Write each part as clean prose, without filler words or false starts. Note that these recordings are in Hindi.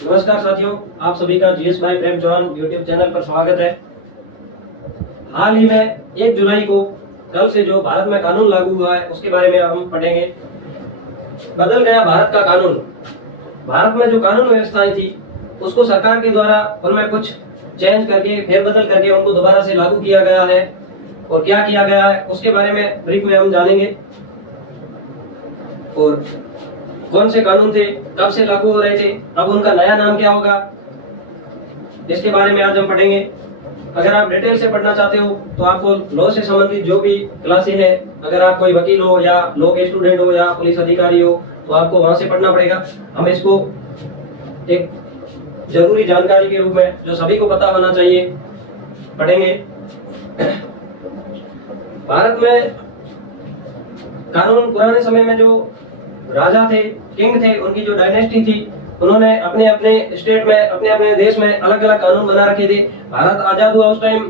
नमस्कार साथियों, आप सभी का जीएस भाई प्रेम चौहान यूट्यूब चैनल पर स्वागत है। हाल ही में 1 जुलाई को कल से जो भारत में कानून लागू हुआ है उसके बारे में हम पढ़ेंगे। बदल गया भारत का कानून। भारत में जो कानून व्यवस्थाएं थी उसको सरकार के द्वारा उनमें कुछ चेंज करके फेरबदल करके उनको दोबारा से लागू किया गया है। और क्या किया गया है उसके बारे में ब्रीफ में हम जानेंगे। और कौन से कानून थे, कब से लागू हो रहे थे, अब उनका नया नाम क्या होगा, इसके बारे में आज हम पढ़ेंगे। अगर आप डिटेल से पढ़ना चाहते हो तो आपको लॉ से संबंधित जो भी क्लासेस है, अगर आप कोई वकील हो या लॉ के स्टूडेंट हो या पुलिस अधिकारी हो तो आपको वहां से पढ़ना पड़ेगा। हम इसको एक जरूरी जानकारी के रूप में जो सभी को पता होना चाहिए पढ़ेंगे। भारत में कानून पुराने समय में जो राजा थे, किंग थे, उनकी जो डायनेस्टी थी, उन्होंने अपने अपने स्टेट में, अपने अपने देश में अलग अलग कानून बना रखे थे। भारत आजाद हुआ उस टाइम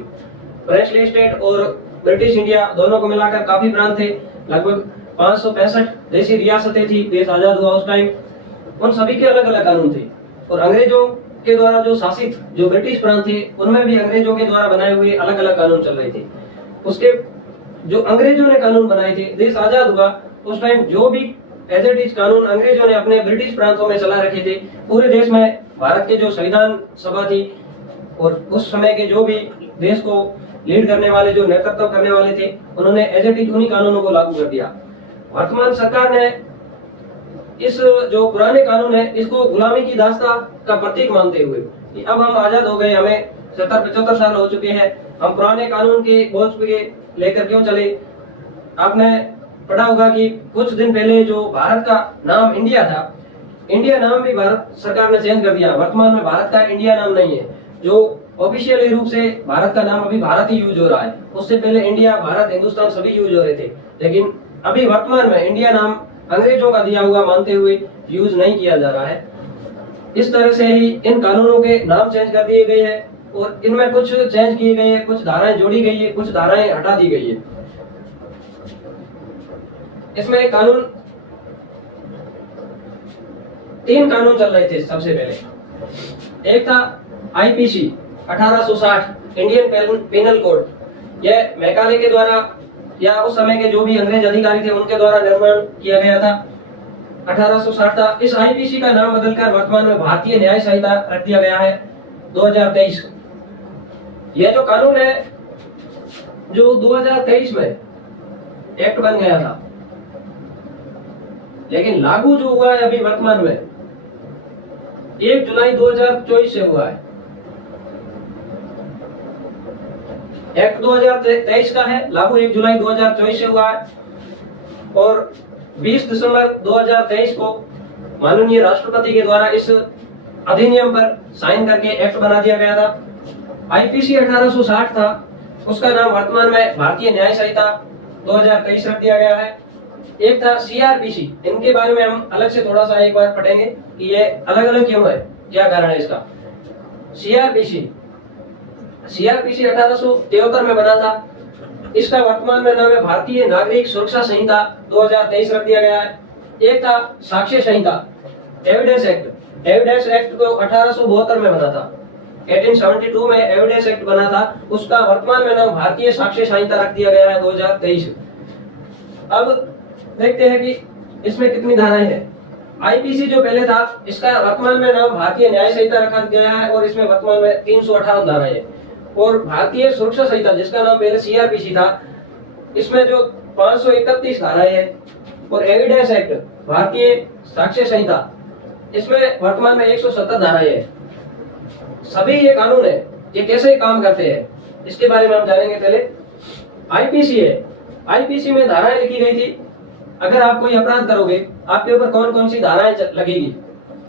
फ्रेंचली स्टेट और ब्रिटिश इंडिया दोनों को मिलाकर काफी प्रांत थे। लगभग 565 देशी रियासतें थी। देश आजाद हुआ उस टाइम। उन सभी के अलग अलग कानून थे। और अंग्रेजों के द्वारा जो शासित जो ब्रिटिश प्रांत थे उनमें भी अंग्रेजों के द्वारा बनाए हुए अलग अलग कानून चल रहे थे। उसके जो अंग्रेजों ने कानून बनाए थे, देश आजाद हुआ उस टाइम जो भी एज इट इज कानून अंग्रेजों ने अपने ब्रिटिश प्रांतों में चला रखे थे, पूरे देश में भारत के जो संविधान सभा थी और उस समय के जो भी देश को लीड करने वाले, जो नेतृत्व करने वाले थे, उन्होंने एज इट इज उन्हीं कानूनों को लागू कर दिया। वर्तमान सरकार ने इस जो पुराने कानून है इसको गुलामी की दास्तां का प्रतीक मानते हुए कि अब हम आजाद हो गए, हमें 70-75 साल हो चुके हैं, हम पुराने कानून के बोझ पे लेकर क्यों चले। आपने पढ़ा होगा कि कुछ दिन पहले जो भारत का नाम इंडिया था, इंडिया नाम भी भारत सरकार ने चेंज कर दिया। वर्तमान में भारत का इंडिया नाम नहीं है। जो ऑफिशियली रूप से भारत का नाम अभी भारत ही यूज हो रहा है। उससे पहले इंडिया, भारत, हिंदुस्तान सभी यूज हो रहे थे, लेकिन अभी वर्तमान में इंडिया नाम अंग्रेजों का दिया हुआ मानते हुए यूज नहीं किया जा रहा है। इस तरह से ही इन कानूनों के नाम चेंज कर दिए गए हैं और इनमें कुछ चेंज किए गए हैं, कुछ धाराएं जोड़ी गई है, कुछ धाराएं हटा दी गई है। इसमें एक कानून, 3 कानून चल रहे थे सबसे पहले। एक था आईपीसी 1860 इंडियन पेनल कोड। यह मैकाले के द्वारा या उस समय के जो भी अंग्रेज अधिकारी थे उनके द्वारा निर्माण किया गया था। 1860 था। इस आईपीसी का नाम बदलकर वर्तमान में भारतीय न्याय संहिता रख दिया गया है 2023। यह जो कानून है जो 2023 में एक्ट बन गया था, लेकिन लागू जो हुआ है अभी वर्तमान में 1 जुलाई 2024 से हुआ है। एक्ट 2023 का है, लागू 1 जुलाई 2024 से हुआ है। और 20 दिसंबर 2023 को माननीय राष्ट्रपति के द्वारा इस अधिनियम पर साइन करके एक्ट बना दिया गया था। आईपीसी 1860 था, उसका नाम वर्तमान में भारतीय न्याय संहिता 2023 रख दिया गया है। एक था सीआरपीसी। इनके बारे में हम अलग से थोड़ा सा एक बार पढ़ेंगे कि ये अलग अलग क्यों है, क्या कारण है इसका। सीआरपीसी 1873 में बना था। इसका वर्तमान में नाम है भारतीय नागरिक सुरक्षा संहिता 2023 रख दिया गया है। एक था साक्ष्य संहिता, एविडेंस एक्ट। एविडेंस एक्ट तो 1872 में बना था। 1872 में एविडेंस एक्ट बना था, उसका वर्तमान में नाम भारतीय साक्ष्य संहिता रख दिया गया है 2023। अब देखते हैं कि इसमें कितनी धाराएं हैं। आईपीसी जो पहले था इसका वर्तमान में नाम भारतीय न्याय संहिता रखा गया है और इसमें वर्तमान में 358 धाराएं हैं। और भारतीय सुरक्षा संहिता जिसका नाम पहले सीआरपीसी था, इसमें जो 531 धाराएं हैं। और एविडेंस एक्ट भारतीय साक्ष्य संहिता, इसमें वर्तमान में 170 धाराएं हैं। सभी ये कानून है, ये कैसे काम करते हैं इसके बारे में हम जानेंगे। पहले आईपीसी है। आईपीसी में धाराएं लिखी गई थी, अगर आप कोई अपराध करोगे आपके ऊपर कौन कौन सी धाराएं लगेगी।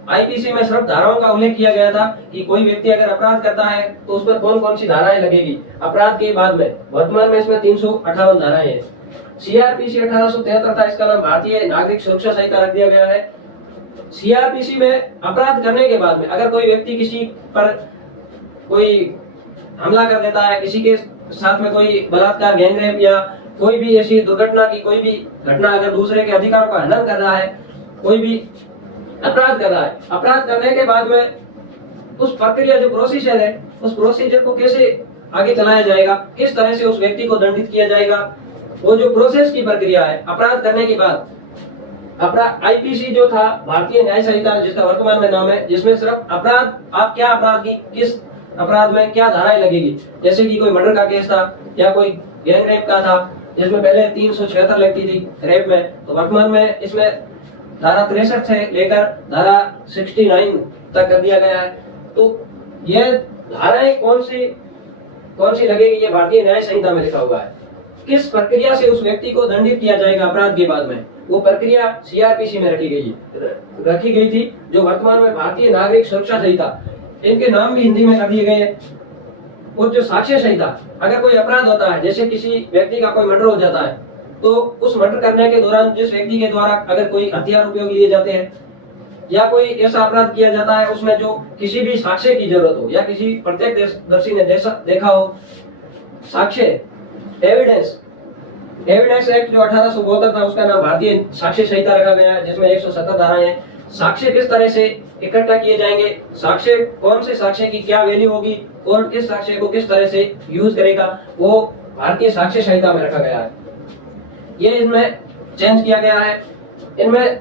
आईपीसी में सिर्फ धाराओं का उल्लेख किया गया था कि कोई व्यक्ति अगर अपराध करता है तो उस पर कौन कौन सी धाराएं लगेगी अपराध के बाद में। वर्तमान में इसमें 358 धाराएं हैं। सीआरपीसी 1873 था, इसका नाम भारतीय नागरिक सुरक्षा संहिता रख दिया गया है। सीआरपीसी में अपराध करने के बाद में अगर कोई व्यक्ति किसी पर कोई हमला कर देता है, किसी के साथ में कोई बलात्कार, गैंगरेप या कोई भी ऐसी दुर्घटना की कोई भी घटना अगर दूसरे के अधिकारों का हनन कर रहा है कोई भी अपराध कर रहा है, अपराध करने के बाद में उस प्रक्रिया जो प्रोसीजर है, उस प्रोसीजर को कैसे आगे चलाया जाएगा, किस तरह से उस व्यक्ति को दंडित किया जाएगा, वो जो प्रोसेस की प्रक्रिया है अपराध करने के बाद। अपराध आईपीसी जो था, भारतीय न्याय संहिता, जिसका वर्तमान में नाम है, जिसमें सिर्फ अपराध, आप क्या अपराध की, किस अपराध में क्या धाराएं लगेगी, जैसे कि कोई मर्डर का केस था या कोई गैंग रेप का था, जिसमें पहले 376 लगती थी रेप में, तो वर्तमान में इसमें धारा 63 से लेकर धारा 69 तक कर दिया गया है। तो यह धाराएं कौन सी लगेगी, ये भारतीय न्याय संहिता में लिखा हुआ है। किस प्रक्रिया से उस व्यक्ति को दंडित किया जाएगा अपराध के बाद में, वो प्रक्रिया सीआरपीसी में रखी गई थी, जो वर्तमान में भारतीय नागरिक सुरक्षा संहिता, इनके नाम भी हिंदी में कर दिए गए हैं। और जो साक्ष्य संहिता, अगर कोई अपराध होता है, जैसे किसी व्यक्ति का कोई मर्डर हो जाता है, तो उस मर्डर करने के दौरान जिस व्यक्ति के द्वारा अगर कोई हथियार उपयोग लिए जाते हैं या कोई ऐसा अपराध किया जाता है उसमें जो किसी भी साक्ष्य की जरूरत हो या किसी प्रत्यक्षदर्शी ने देखा हो, साक्ष्य, एविडेंस एक्ट जो 1872 था, उसका नाम भारतीय साक्ष्य संहिता रखा गया है, जिसमें 170 धाराएं हैं। साक्ष्य किस तरह से इकट्ठा किए जाएंगे, साक्ष्य कौन से साक्ष्य की क्या वैल्यू होगी, कौन किस साक्ष्य को किस तरह से यूज करेगा, वो भारतीय साक्ष्य संहिता में रखा गया है। ये इसमें चेंज किया गया है। इनमें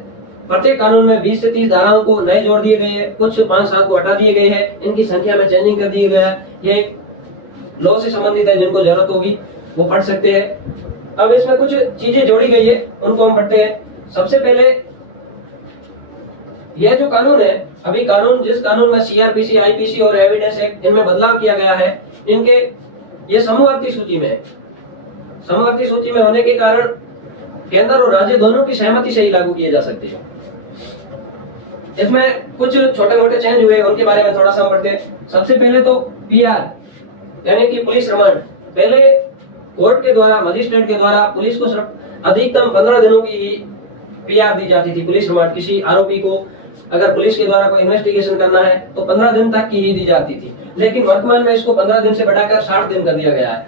प्रत्येक कानून में 20 से 30 धाराओं को नए जोड़ दिए गए हैं, कुछ 5-7 को हटा दिए गए हैं, इनकी संख्या में चेंजिंग कर दिया गया है। ये लॉ से संबंधित है, जिनको जरूरत होगी वो पढ़ सकते हैं। अब इसमें कुछ चीजें जोड़ी गई है, उनको हम पढ़ते हैं। सबसे पहले यह जो कानून है, अभी कानून, जिस कानून में सीआरपीसी, आईपीसी और एविडेंस एक्ट, इनमें बदलाव किया गया है, इनके ये समवर्ती सूची में है। समवर्ती सूची में होने के कारण केंद्र और राज्य दोनों की सहमति से ही लागू किए जा सकते हैं। इसमें कुछ छोटे मोटे चेंज हुए, उनके बारे में थोड़ा सा पढ़ते हैं। सबसे पहले तो पीआर यानी कि पुलिस रिमांड, पहले कोर्ट के द्वारा, मजिस्ट्रेट के द्वारा पुलिस को सिर्फ अधिकतम 15 दिनों की ही पीआर दी जाती थी। पुलिस रिमांड किसी आरोपी को अगर पुलिस के द्वारा कोई इन्वेस्टिगेशन करना है तो 15 दिन तक की ही दी जाती थी, लेकिन वर्तमान में इसको 15 दिन से बढ़ाकर 60 दिन कर दिया गया है।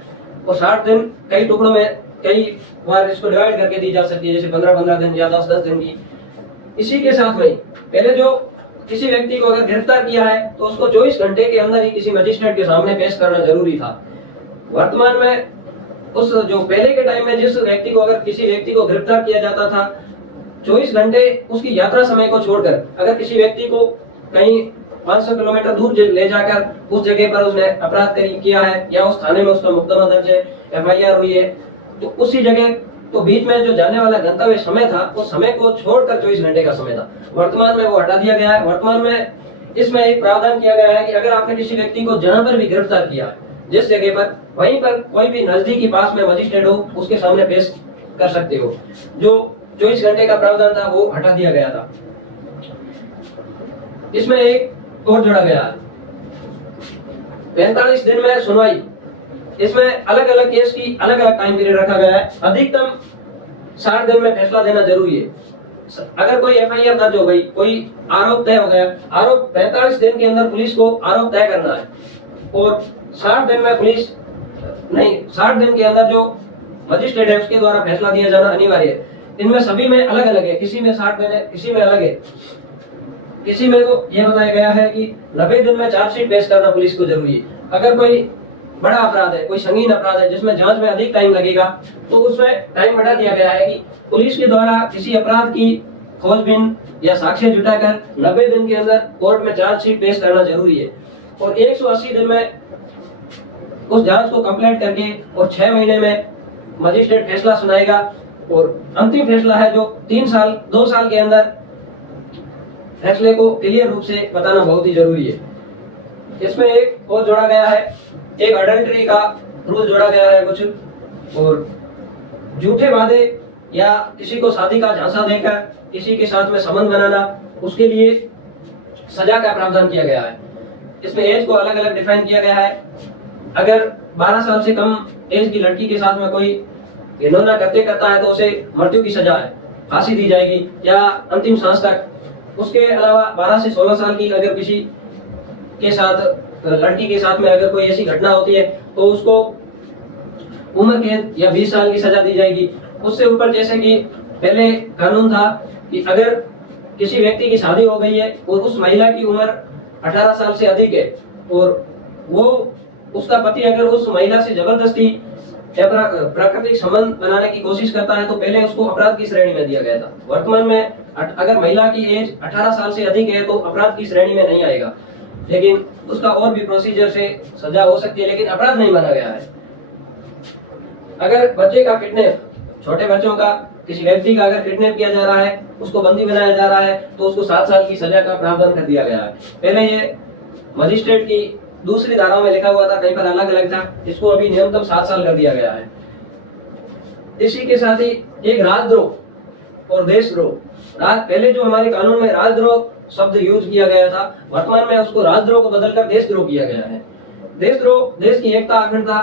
और 60 दिन कई टुकड़ों में कई बार इसको डिवाइड करके दी जा सकती है, जैसे 15-15 दिन या 10-10 दिन की। इसी के साथ में पहले जो किसी व्यक्ति को अगर गिरफ्तार किया है तो उसको 24 घंटे के अंदर ही किसी मजिस्ट्रेट के सामने पेश करना जरूरी था। वर्तमान में उस जो पहले के टाइम में जिस व्यक्ति को, अगर किसी व्यक्ति को गिरफ्तार किया जाता था, 24 घंटे उसकी यात्रा समय को छोड़कर अगर किसी व्यक्ति को कहीं 500 किलोमीटर दूर ले जाकर उस जगह पर उसने अपराध किया है या उस थाने में उसका मुकदमा दर्ज है, एफआईआर हुई है, तो उसी जगह, तो बीच में जो जाने वाला गंतव्य समय था, उस समय को छोड़कर 24 घंटे का समय था। वर्तमान में वो हटा दिया गया है। वर्तमान में इसमें एक प्रावधान किया गया है कि अगर आपने किसी व्यक्ति को जहां पर भी गिरफ्तार किया, जिस जगह पर, वहीं पर कोई भी नजदीकी पास में मजिस्ट्रेट हो, उसके सामने पेश कर सकते हो। जो 24 घंटे का प्रावधान था वो हटा दिया गया था। इसमें एक और जोड़ा गया, 45 दिन में सुनवाई। इसमें अलग अलग केस की अलग अलग टाइम पीरियड रखा गया है। अधिकतम 60 दिन में फैसला देना जरूरी है। अगर कोई एफआईआर दर्ज हो गई, कोई आरोप तय हो गया, आरोप 45 दिन के अंदर पुलिस को आरोप तय करना है, और 60 दिन में पुलिस नहीं, 60 दिन के अंदर जो मजिस्ट्रेट है उसके द्वारा फैसला दिया जाना अनिवार्य है। इनमें सभी में अलग अलग है, किसी में 60 दिन है, किसी में अलग है। किसी में तो यह बताया गया है कि 90 दिन में चार्जशीट पेश करना पुलिस को जरूरी है। अगर कोई बड़ा अपराध है, कोई संगीन अपराध है जिसमें जांच में अधिक टाइम लगेगा, तो उसमें टाइम बढ़ा दिया गया है कि पुलिस के द्वारा किसी अपराध की खोजबीन या साक्ष्य जुटाकर 90 दिन के अंदर कोर्ट में चार्जशीट पेश करना जरूरी है। और 180 दिन में उस जांच को कंप्लीट करके और 6 महीने में मजिस्ट्रेट फैसला सुनाएगा। और अंतिम फैसला है जो 2 साल के अंदर फैसले को क्लियर रूप से बताना बहुत ही जरूरी है। इसमें एक और जोड़ा गया है, एक अडल्ट्री का रूल जोड़ा गया है कुछ, और झूठे वादे या किसी को शादी का झांसा देकर किसी के साथ में संबंध बनाना, उसके लिए सजा का प्रावधान किया गया है। इसमें एज को अलग अलग डिफाइन किया गया है। अगर 12 साल से कम एज की लड़की के साथ में कोई घिनौना करता है तो उसे मृत्यु की सजा है, फांसी दी जाएगी या अंतिम सांस तक। उसके अलावा 12 से 16 साल की अगर किसी के साथ, लड़की के साथ में अगर कोई ऐसी घटना होती है तो उसको उम्र कैद या 20 साल की सजा दी जाएगी। उससे ऊपर, जैसे कि पहले कानून था कि अगर किसी व्यक्ति की शादी हो गई है और उस महिला की उम्र 18 साल से अधिक है और वो उसका पति अगर उस महिला से जबरदस्ती या प्राकृतिक संबंध बनाने की कोशिश करता है तो पहले उसको अपराध की श्रेणी में दिया गया था। वर्तमान में अगर महिला की एज 18 साल से अधिक है तो अपराध की श्रेणी में नहीं आएगा, लेकिन उसका और भी प्रोसीजर से सजा हो सकती है, लेकिन अपराध नहीं माना गया है। अगर बच्चे का किडनैप, छोटे बच्चों का, किसी व्यक्ति का अगर किडनैप किया जा रहा है, उसको बंदी बनाया जा रहा है तो उसको 7 साल की सजा का प्रावधान कर दिया गया है। पहले ये मजिस्ट्रेट की दूसरी धाराओं में लिखा हुआ था, कहीं पर अलग अलग था, इसको अभी न्यूनतम 7 साल कर दिया गया है। इसी के साथ ही एक राजद्रोह और देशद्रोह, पहले जो हमारे कानून में राजद्रोह शब्द यूज किया गया था, वर्तमान में उसको राजद्रोह को बदलकर देशद्रोह किया गया है। देशद्रोह देश की एकता अखंडता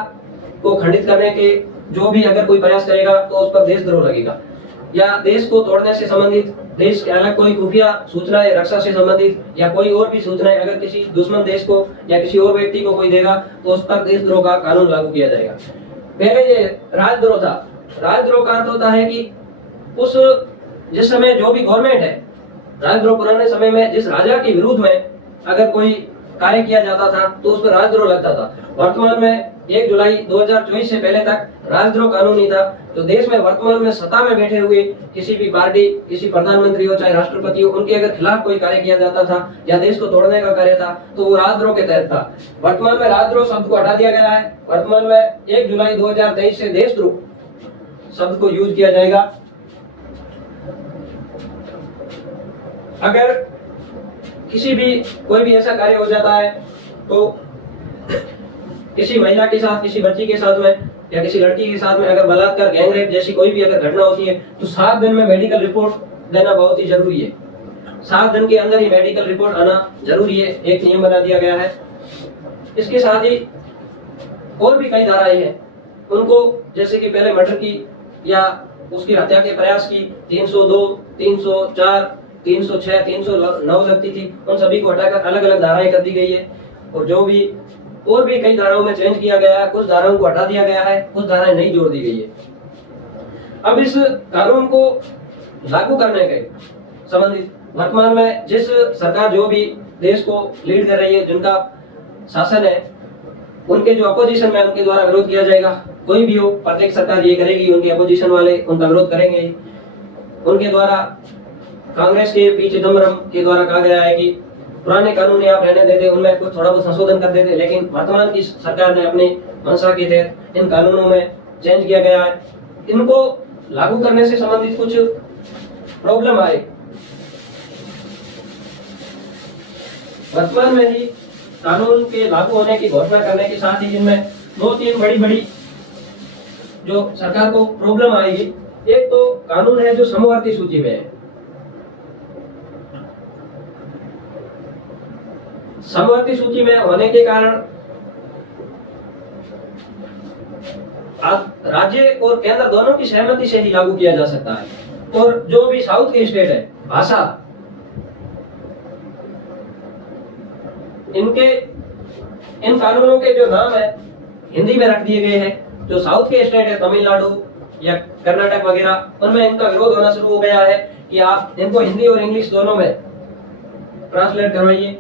को खंडित करने के जो भी अगर कोई प्रयास करेगा तो उस पर देशद्रोह लगेगा, या देश को तोड़ने से संबंधित, देश के अलग कोई खुफिया सूचनाएं, रक्षा से संबंधित या कोई और भी सूचनाएं अगर किसी दुश्मन देश को या किसी और व्यक्ति को कोई देगा तो उस पर देशद्रोह का कानून लागू किया जाएगा। पहले ये राजद्रोह था। राजद्रोह का अर्थ होता है कि उस जिस समय जो भी गवर्नमेंट है, राजद्रोह पुराने समय में जिस राजा के विरुद्ध में अगर कोई कार्य किया जाता था तो उस पर राजद्रोह लगता था। वर्तमान में 1 जुलाई 2024 से पहले तक राजद्रोह कानून नहीं था। तो देश में वर्तमान में सत्ता में बैठे हुए किसी भी पार्टी, किसी प्रधानमंत्री हो चाहे राष्ट्रपति हो, उनके अगर खिलाफ कोई कार्य किया जाता था या देश को तोड़ने का कार्य था तो वो राजद्रोह के तहत था। वर्तमान में राजद्रोह शब्द को हटा दिया गया है। वर्तमान में 1 जुलाई 2023 से देशद्रोह शब्द को यूज किया जाएगा। अगर किसी भी कोई भी ऐसा कार्य हो जाता है तो किसी महिला के साथ, किसी बच्ची के साथ में या किसी लड़की के साथ में अगर बलात्कार, गैंगरेप जैसी कोई भी अगर घटना होती है तो 7 दिन में मेडिकल रिपोर्ट देना बहुत ही जरूरी है। 7 दिन के अंदर ही मेडिकल रिपोर्ट आना जरूरी है, एक नियम बना दिया गया है। इसके साथ ही और भी कई धाराएं हैं उनको, जैसे कि पहले मर्डर की या उसकी हत्या के प्रयास की 302, 304, 306, 309 लगती थी, उन सभी को हटाकर अलग अलग धाराएं कर दी गई है। और जो भी और भी कई धाराओं में चेंज किया गया है, कुछ धाराओं को हटा दिया गया है, कुछ धाराएं नहीं जोड़ दी गई है। अब इस कानून को लागू करने के संबंधित वर्तमान में जिस सरकार जो भी देश को लीड कर रही है, जिनका शासन है, उनके जो अपोजिशन में उनके द्वारा विरोध किया जाएगा। कोई भी हो, प्रत्येक सरकार ये करेगी, उनके अपोजिशन वाले उनका विरोध करेंगे। उनके द्वारा कांग्रेस के पी चिदम्बरम के द्वारा कहा गया है कि पुराने कानून आप रहने देते, उनमें कुछ थोड़ा बहुत संशोधन कर देते, लेकिन वर्तमान की सरकार ने अपनी मंशा के तहत इन कानूनों में चेंज किया गया है। इनको लागू करने से संबंधित कुछ प्रॉब्लम आए। वर्तमान में ही कानून के लागू होने की घोषणा करने के साथ ही इनमें 2-3 बड़ी जो सरकार को प्रॉब्लम आएगी। एक तो कानून है जो समवर्ती सूची में है। समवर्ती सूची में होने के कारण राज्य और केंद्र दोनों की सहमति से ही लागू किया जा सकता है। और जो भी साउथ के स्टेट है, भाषा इनके इन कानूनों के जो नाम है हिंदी में रख दिए गए हैं। जो साउथ के स्टेट है, तमिलनाडु या कर्नाटक वगैरह, उनमें इनका विरोध होना शुरू हो गया है कि आप इनको हिंदी और इंग्लिश दोनों में ट्रांसलेट करवाइए।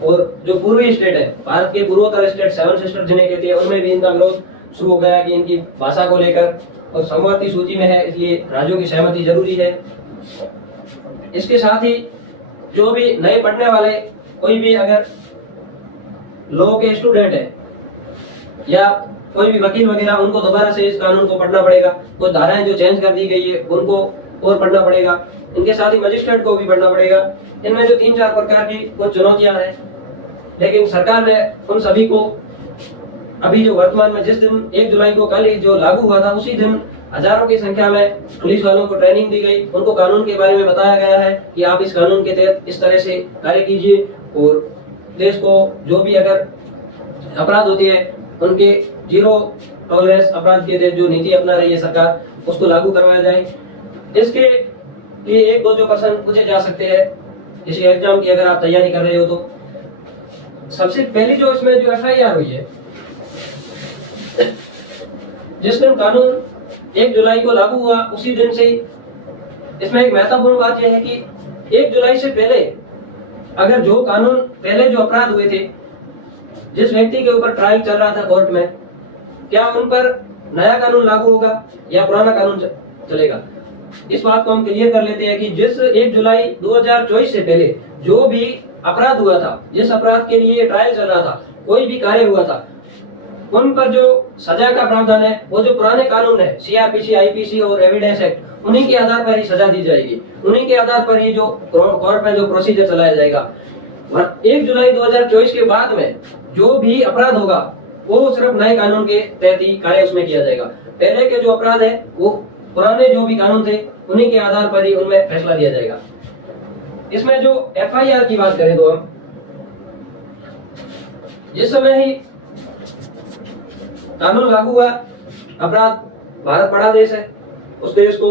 और जो पूर्वी स्टेट है, भारत के पूर्वोत्तर स्टेट 7 सिस्टर जिन्हें कहते हैं, उनमें भी इनका विरोध शुरू हो गया कि इनकी भाषा को लेकर, और समवर्ती सूची में है इसलिए राज्यों की सहमति जरूरी है। इसके साथ ही जो भी नए पढ़ने वाले कोई भी अगर लॉ के स्टूडेंट है या कोई भी वकील वगैरह, उनको दोबारा से इस कानून को पढ़ना पड़ेगा। कुछ धाराएं जो चेंज कर दी गई है उनको और पढ़ना पड़ेगा। इनके साथ ही मजिस्ट्रेट को भी पढ़ना पड़ेगा। इनमें जो 3-4 प्रकार की कुछ चुनौतियां हैं, लेकिन सरकार ने उन सभी को अभी जो वर्तमान में जिस दिन 1 जुलाई को कल ही जो लागू हुआ था, उसी दिन हजारों की संख्या में पुलिस वालों को ट्रेनिंग दी गई। उनको कानून के बारे में बताया गया है कि आप इस कानून के तहत इस तरह से कार्य कीजिए और देश को जो भी अगर अपराध होते हैं उनके 0 टॉलरेंस अपराध के तहत जो नीति अपना रही है सरकार, उसको लागू करवाया जाए। इसके लिए 1-2 जो प्रश्न पूछे जा सकते हैं किसी एग्जाम की अगर आप तैयारी कर रहे हो तो। सबसे पहली जो इसमें जो FIR हुई है, जिस दिन कानून 1 जुलाई को लागू हुआ उसी दिन से ही, इसमें एक महत्वपूर्ण बात यह है कि 1 जुलाई से पहले अगर जो कानून पहले जो अपराध हुए थे, जिस व्यक्ति के ऊपर ट्रायल चल रहा था कोर्ट में, क्या उन पर नया कानून लागू होगा या पुराना कानून चलेगा? इस बात को हम क्लियर कर लेते हैं कि जिस 1 जुलाई 2024 से पहले जो भी अपराध हुआ था, जिस अपराध के लिए ट्रायल चल रहा था, कोई भी कार्य हुआ था, उन पर जो सजा का प्रावधान है वो जो पुराने कानून है सीआरपीसी, आईपीसी और एविडेंस एक्ट, उन्हीं के आधार पर ही सजा दी जाएगी, उन्हीं के आधार पर ही जो कोर्ट में जो प्रोसीजर चलाया जाएगा। 1 जुलाई 2024 के बाद में जो भी अपराध होगा वो सिर्फ नए कानून के तहत ही कार्य उसमें किया जाएगा। पहले के जो अपराध है वो पुराने जो भी कानून थे उन्हीं के आधार पर ही उनमें फैसला दिया जाएगा। इसमें जो एफआईआर की बात करें तो हम जिस समय ही कानून लागू हुआ, अपराध, भारत बड़ा देश है, उस देश को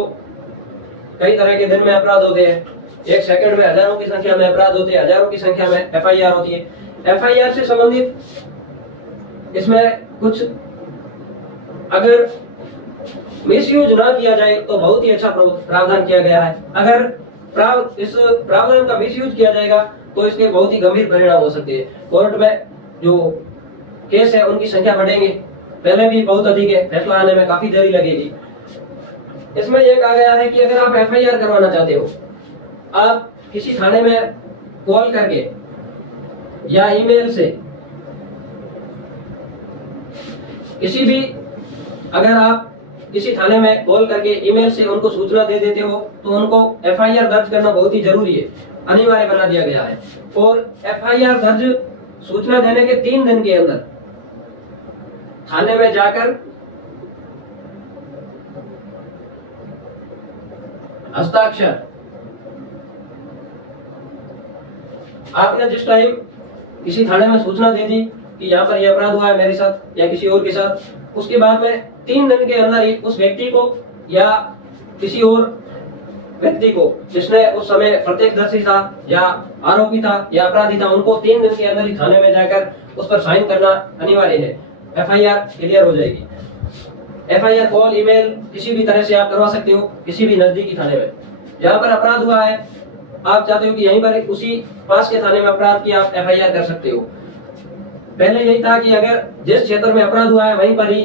कई तरह के दिन में अपराध होते हैं, एक सेकंड में हजारों की संख्या में अपराध होते हैं, हजारों की संख्या में एफआईआर होती है। एफआईआर से संबंधित इसमें कुछ अगर मिसयूज ना किया जाए तो बहुत ही अच्छा प्रावधान किया गया है। अगर इस प्रावधान का मिसयूज किया जाएगा तो इसके बहुत ही गंभीर परिणाम हो सकते हैं। कोर्ट में जो केस है उनकी संख्या बढ़ेंगे, पहले भी बहुत अधिक है, फैसला आने में काफी देरी लगेगी। इसमें यह कहा गया है कि अगर आप एफआईआर करवाना चाहते हो, आप किसी थाने में कॉल करके या ईमेल से किसी भी, अगर आप किसी थाने में कॉल करके ईमेल से उनको सूचना दे देते हो तो उनको एफआईआर दर्ज करना बहुत ही जरूरी है, अनिवार्य बना दिया गया है। और एफआईआर दर्ज सूचना देने के 3 दिन के अंदर थाने में जाकर हस्ताक्षर, आपने जिस टाइम किसी थाने में सूचना दे दी कि यहाँ पर यह अपराध हुआ है मेरे साथ या किसी और के साथ, उसके बाद में 3 दिन के अंदर ही उस व्यक्ति को या किसी और व्यक्ति को जिसने उस समय प्रत्यक्षदर्शी था या आरोपी था या अपराधी था, उनको 3 दिन के अंदर ही थाने में जाकर उस पर साइन करना अनिवार्य है। एफआईआर क्लियर हो जाएगी। एफआईआर कॉल, ईमेल, किसी भी तरह से आप करवा सकते हो, किसी भी नजदीकी थाने में जहां पर अपराध हुआ है, आप चाहते हो कि यहीं पर उसी पास के थाने में अपराध की आप एफआईआर कर सकते हो। पहले यही था कि अगर जिस क्षेत्र में अपराध हुआ है वहीं पर ही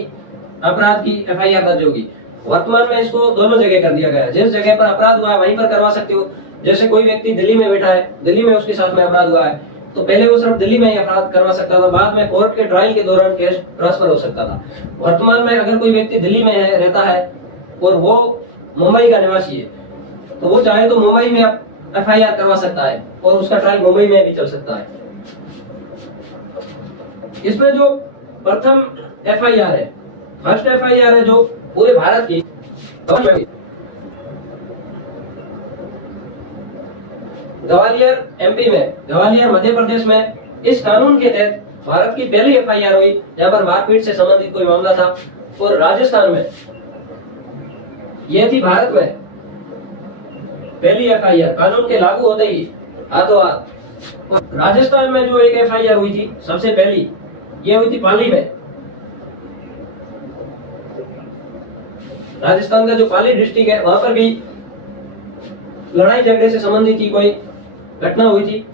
अपराध की एफआईआर दर्ज होगी। वर्तमान में इसको दोनों जगह कर दिया गया है, जिस जगह पर अपराध हुआ है वहीं पर करवा सकते हो। जैसे कोई व्यक्ति दिल्ली में बैठा है, दिल्ली में उसके साथ में अपराध हुआ है, तो पहले वो सिर्फ दिल्ली में ही अपराध करवा सकता था, बाद में कोर्ट के ट्रायल के दौरान केस ट्रांसफर हो सकता था। वर्तमान में अगर कोई व्यक्ति दिल्ली में रहता है और वो मुंबई का निवासी है, तो वो चाहे तो मुंबई में एफआईआर करवा सकता है और उसका ट्रायल मुंबई में भी चल सकता है। इसमें जो प्रथम एफआईआर है, फर्स्ट एफआईआर है जो पूरे भारत की ग्वालियर एमपी में, ग्वालियर मध्य प्रदेश में इस कानून के तहत भारत की पहली एफआईआर हुई जहां पर मारपीट से संबंधित कोई मामला था। और राजस्थान में यह थी भारत में पहली एफआईआर, कानून के लागू होते ही हाथों हाथ। और राजस्थान में जो एक एफआईआर हुई थी सबसे पहली, ये हुई थी पाली में। राजस्थान का जो पाली डिस्ट्रिक्ट है वहां पर भी लड़ाई झगड़े से संबंधित ही कोई घटना हुई थी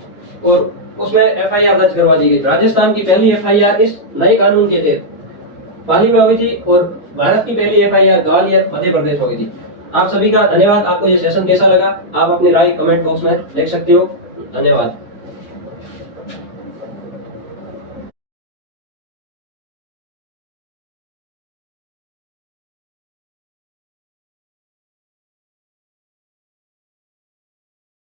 और उसमें एफआईआर दर्ज करवा दी गई। राजस्थान की पहली एफआईआर इस नए कानून के तहत पाली में हुई थी और भारत की पहली एफआईआर ग्वालियर मध्य प्रदेश में हुई थी। आप सभी का धन्यवाद। आपको ये सेशन कैसा लगा आप अपनी राय कमेंट बॉक्स में लिख सकते हो। धन्यवाद।